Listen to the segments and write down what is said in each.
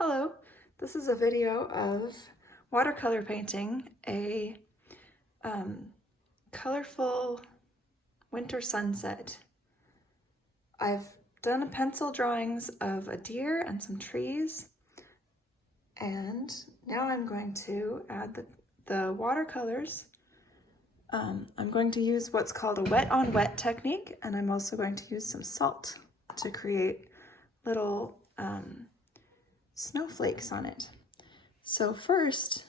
Hello, this is a video of watercolor painting a colorful winter sunset. I've done pencil drawings of a deer and some trees, and now I'm going to add the watercolors. I'm going to use what's called a wet on wet technique, and I'm also going to use some salt to create little snowflakes on it. So first,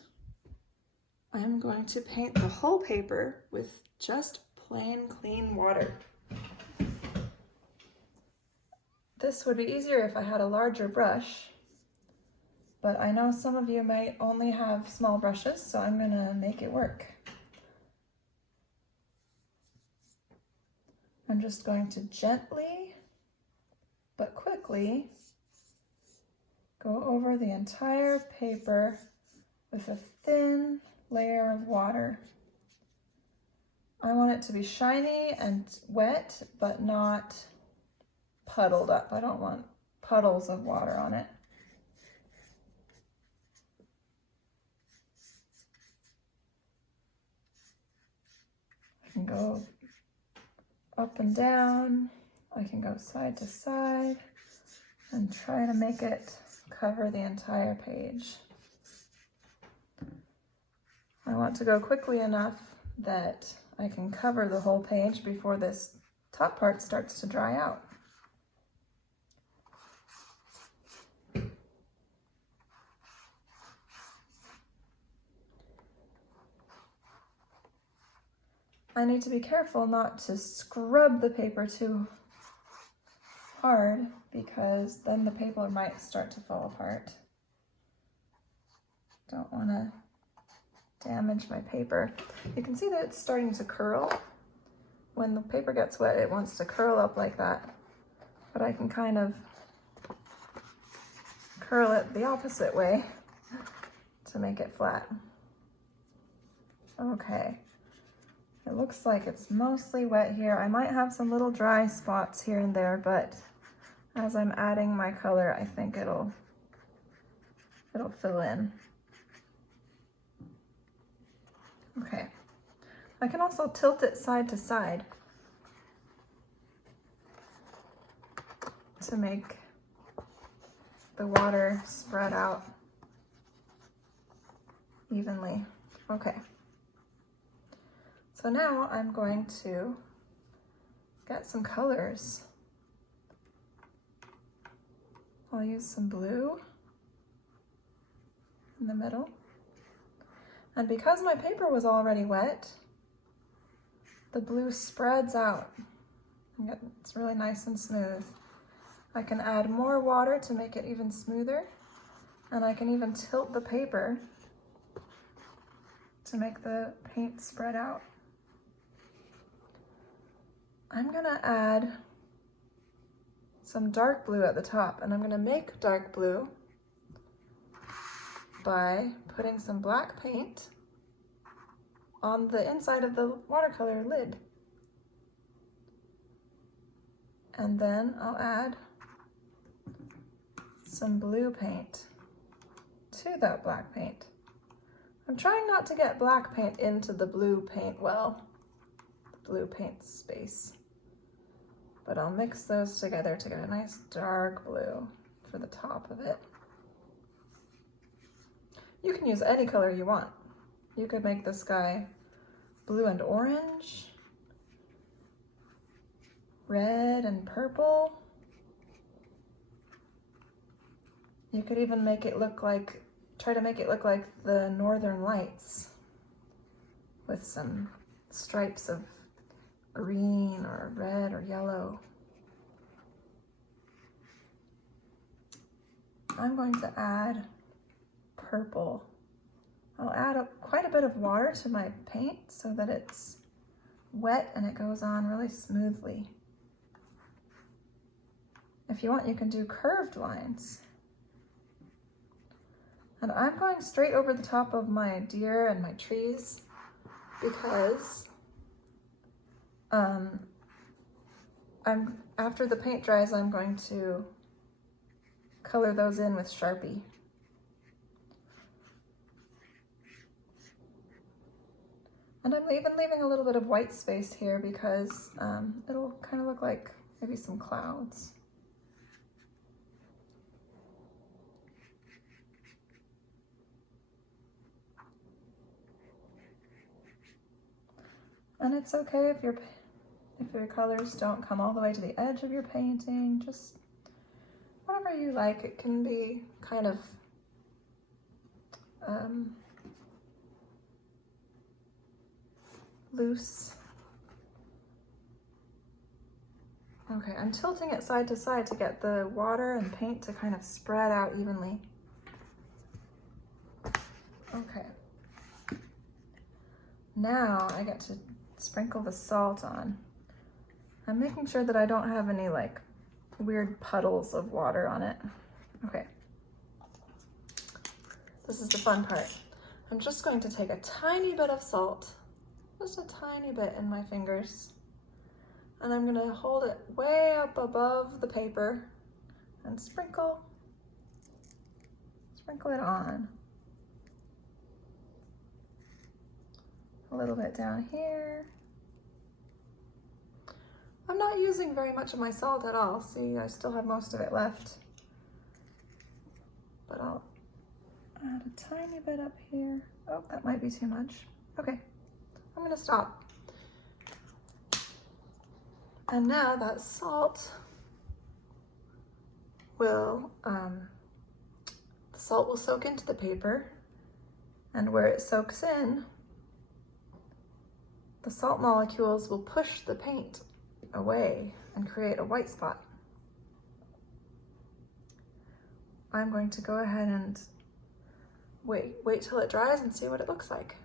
I'm going to paint the whole paper with just plain clean water. This would be easier if I had a larger brush, but I know some of you might only have small brushes, so I'm gonna make it work. I'm just going to gently but quickly go over the entire paper with a thin layer of water. I want it to be shiny and wet, but not puddled up. I don't want puddles of water on it. I can go up and down. I can go side to side and try to make it cover the entire page. I want to go quickly enough that I can cover the whole page before this top part starts to dry out. I need to be careful not to scrub the paper too hard, because then the paper might start to fall apart. Don't want to damage my paper. You can see that it's starting to curl. When the paper gets wet, it wants to curl up like that, but I can kind of curl it the opposite way to make it flat. Okay. It looks like it's mostly wet here. I might have some little dry spots here and there, but as I'm adding my color, I think it'll fill in. Okay. I can also tilt it side to side to make the water spread out evenly. Okay. So now I'm going to get some colors. I'll use some blue in the middle. And because my paper was already wet, the blue spreads out. It's really nice and smooth. I can add more water to make it even smoother, and I can even tilt the paper to make the paint spread out. I'm gonna add some dark blue at the top, and I'm gonna make dark blue by putting some black paint on the inside of the watercolor lid. And then I'll add some blue paint to that black paint. I'm trying not to get black paint into the blue paint well, the blue paint space. But I'll mix those together to get a nice dark blue for the top of it. You can use any color you want. You could make this guy blue and orange, red and purple. You could even make it look like, try to make it look like the Northern Lights with some stripes of green or red or yellow. I'm going to add purple. I'll add quite a bit of water to my paint so that it's wet and it goes on really smoothly. If you want, you can do curved lines. And I'm going straight over the top of my deer and my trees because after the paint dries, I'm going to color those in with Sharpie. And I'm even leaving a little bit of white space here because it'll kind of look like maybe some clouds. And it's okay if your colors don't come all the way to the edge of your painting, just whatever you like. It can be kind of loose. Okay, I'm tilting it side to side to get the water and paint to kind of spread out evenly. Okay. Now I get to sprinkle the salt on. I'm making sure that I don't have any like weird puddles of water on it. Okay. This is the fun part. I'm just going to take a tiny bit of salt, just a tiny bit in my fingers, and I'm going to hold it way up above the paper and sprinkle it on. A little bit down here. I'm not using very much of my salt at all. See, I still have most of it left. But I'll add a tiny bit up here. Oh, that might be too much. Okay, I'm gonna stop. And now that salt will, the salt will soak into the paper, and where it soaks in, the salt molecules will push the paint away and create a white spot. I'm going to go ahead and wait till it dries and see what it looks like.